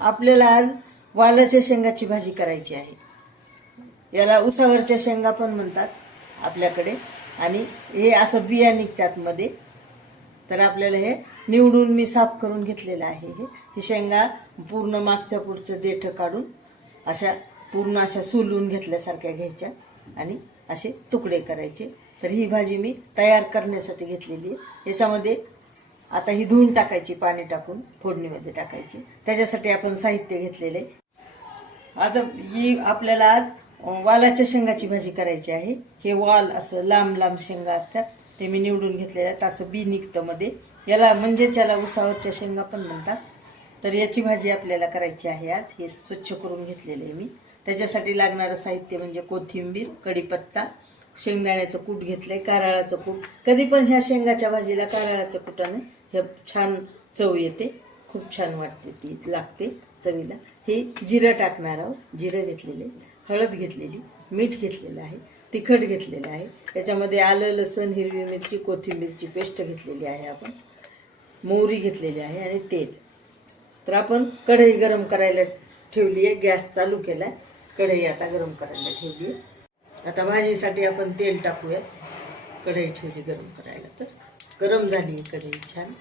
आपल्याला आज वालाच्या शेंगाची भाजी करायची आहे. याला उसावरच्या शेंगा पण म्हणतात आपल्याकडे. आणि हे असं बिया निघतात मध्ये. तर आपल्याला हे निवडून मी साफ करून घेतलेलं आहे हे. ही शेंगा पूर्ण मागच्या पुढचं देठं काढून अशा पूर्ण अशा सुलून घेतल्यासारख्या घ्यायच्या. आणि असे तुकडे करायचे. तर ही भाजी मी तयार करण्यासाठी घेतलेली आहे. याच्यामध्ये आता ही धुवून टाकायची पाणी टाकून फोडणीमध्ये टाकायची. त्याच्यासाठी आपण साहित्य घेतलेले. आता ही आपल्याला आज वालाच्या शेंगाची भाजी करायची आहे. हे वाल असं लांब लांब शेंगा असतात ते मी निवडून घेतलेले आहेत. असं बी निघतं मध्ये याला म्हणजेच याला उसावरच्या शेंगा पण म्हणतात. तर याची भाजी आपल्याला करायची आहे आज. हे स्वच्छ करून घेतलेले आहे मी. त्याच्यासाठी लागणारं साहित्य म्हणजे कोथिंबीर कढीपत्ता शेंगदाण्याचं कूट घेतलं आहे कारळाचं कूट. कधी पण ह्या शेंगाच्या भाजीला कारळाचं कुटाने हे छान चव येते. खूप छान वाटते ती लागते चवीला. हे जिरं टाकणार आहोत. जिरं घेतलेले हळद घेतलेली मीठ घेतलेलं आहे तिखट घेतलेलं आहे. त्याच्यामध्ये आलं लसण हिरवी मिरची कोथिंबीरची पेस्ट घेतलेली आहे आपण. मोहरी घेतलेली आहे आणि तेल. तर आपण कढई गरम करायला ठेवली आहे गॅस चालू केला आहे कढई आता गरम करायला ठेवली आहे आता भाजीसाठी आपण तेल टाकूया. कढई ठेवली गरम करायला तर. गरम झाली कढई छान.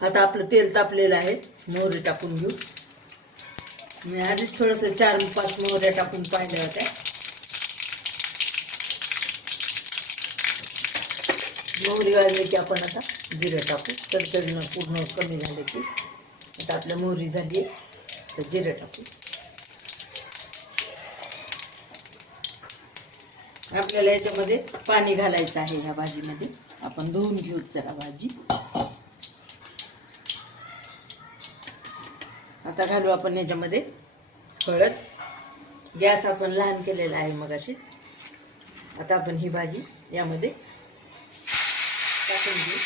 आता आपलं तेल तापलेलं आहे. मोहरी टाकून घेऊ. मी आधीच थोडंसं चार पाच मोहऱ्या टाकून पाहिल्या होत्या. मोहरी वाजली की आपण आता जिरं टाकू. तर पूर्ण कमी झाले की. आता आपल्या मोहरी झाली आहे. तर जिरं टाकू. आपल्याला याच्यामध्ये पाणी घालायचं आहे ह्या भाजीमध्ये. आपण धुवून घेऊ जरा भाजी. आता घालू आपण याच्यामध्ये हळद. गॅस आपण लहान केलेला आहे मग अशीच आता आपण ही भाजी यामध्ये टाकून घेऊ.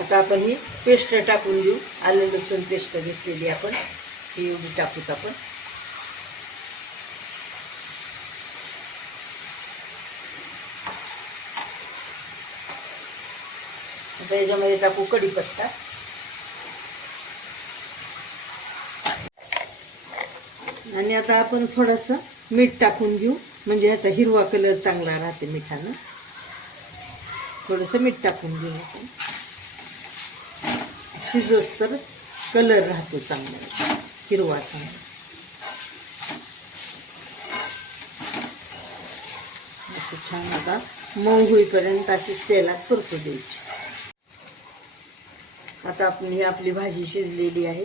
आता आपण ही पेस्ट टाकून देऊ. आलं लसूण पेस्ट घेतलेली आपण. ही एवढी टाकूत आपण. आता याच्यामध्ये टाकू कढीपत्ता. आणि आता आपण थोडंसं मीठ टाकून घेऊ. म्हणजे ह्याचा हिरवा कलर चांगला राहते मिठानं. थोडंसं मीठ टाकून घेऊ आपण. शिजोस तर कलर राहतो चांगला. हिरवा चांगला असं छान आता मऊ होईपर्यंत अशीच तेलात परतू द्यायची. आता आपण ही आपली भाजी शिजलेली आहे.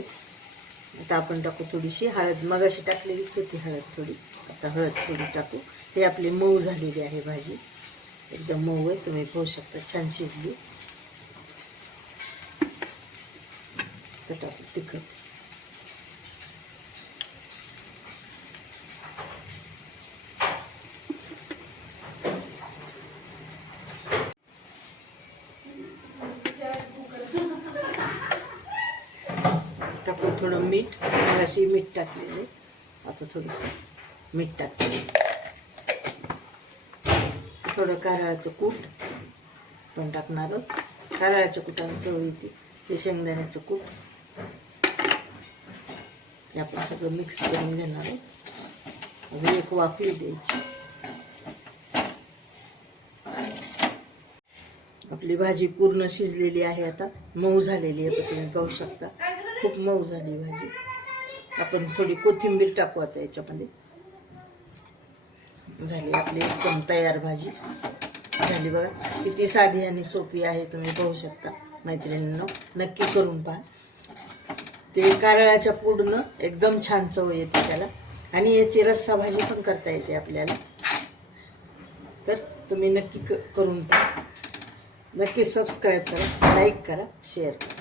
आता आपण टाकू थोडीशी हळद. मगाशी टाकलेलीच होती हळद थोडी. आता हळद थोडी टाकू. हे आपली मऊ झालेली आहे भाजी. एकदम मऊ आहे. तुम्ही पाहू शकता छान शिजली. टाकू तिखट टाकून थोडं मीठ अशी मीठ टाकलेले आता थोडंसं मीठ टाकले थोडं कारळाचं कूट पण टाकणार आहोत. कारळाच्या कुटाने चव येते. हे शेंगदाण्याचं कूट. हे आपण सगळं मिक्स करून घेणार आहे अजून एक वाफी द्यायची. आपली भाजी पूर्ण शिजलेली आहे आता. मऊ झालेली आहे तुम्ही पाहू शकता. खूप मऊ झाली भाजी. आपण थोडी कोथिंबीर टाकू आता याच्यामध्ये. झाली आपली एकदम तयार भाजी. झाली बघा. किती साधी आणि सोपी आहे तुम्ही पाहू शकता. मैत्रिणींनो नक्की करून पहा. ते कारळाच्या पूडनं एकदम छान चव येते त्याला. आणि याची रस्सा भाजी पण करता येते आपल्याला. तर तुम्ही नक्की क करून पहा. नक्की सबस्क्राईब करा लाईक करा शेअर करा.